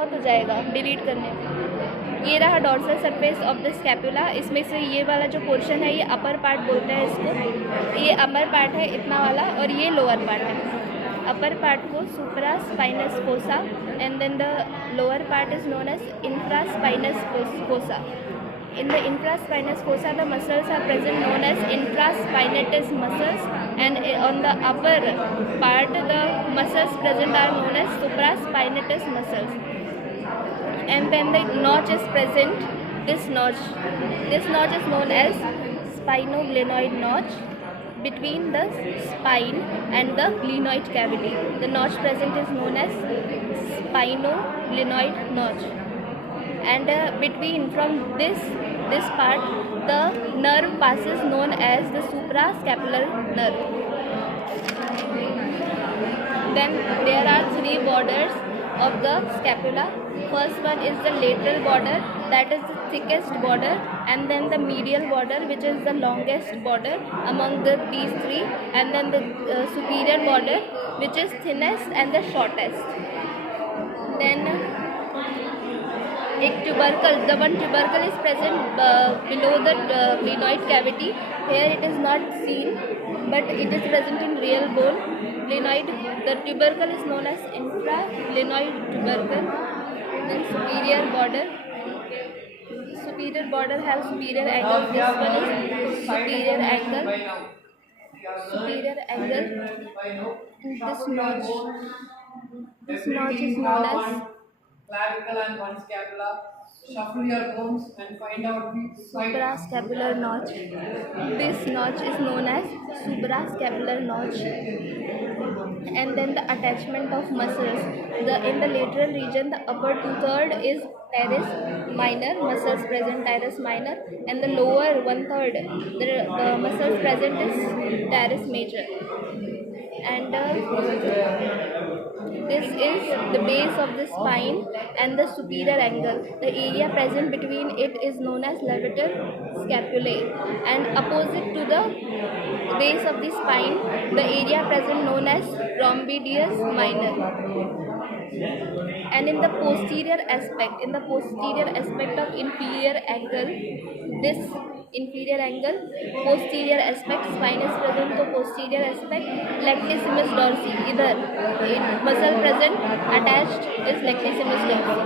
हो जाएगा डिलीट करने पे। ये रहा dorsal surface of the scapula. इसमें से ये वाला जो पोर्शन है ये अपर पार्ट बोलते हैं इसको। ये अपर पार्ट है इतना वाला और ये लोअर पार्ट है। अपर पार्ट को supraspinous fossa and then the lower part is known as infraspinous fossa. In the infraspinous fossa, the muscles are present known as infraspinatus muscles, and on the upper part, the muscles present are known as supraspinatus muscles. And when the notch is present, this notch is known as spinoglenoid notch between the spine and the glenoid cavity. The notch present is known as spinoglenoid notch. And between from this part the nerve passes known as the suprascapular nerve. Then there are three borders of the scapula. First one is the lateral border, that is the thickest border, and then the medial border, which is the longest border among these three, and then the superior border, which is thinnest and the shortest. Then एक tubercle, the one tubercle is present below the glenoid cavity. Here it is not seen, but it is present in real bone. Glenoid, the tubercle is known as infraglenoid tubercle. Then superior border have superior angle. This one is superior angle. This notch is known as clavicle and one scapula. Shuffle your bones and find out the suprascapular notch. This notch is known as suprascapular notch. And then the attachment of muscles. In the lateral region, the upper 2/3 is teres minor, muscles present teres minor, and the lower 1/3, the muscles present is teres major. And this is the base of the spine and the superior angle. The area present between it is known as levator scapulae, and opposite to the base of the spine, the area present known as rhomboideus minor. And in the posterior aspect of inferior angle, this inferior angle, posterior aspect, spine is present, so posterior aspect, latissimus dorsi, either muscle present attached is latissimus dorsi.